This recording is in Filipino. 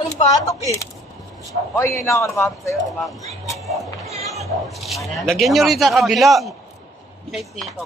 Anong batok eh? Okay, ngayon lang ako lumapit sa'yo, diba? Lagyan nyo rin sa kabila. Safety ito.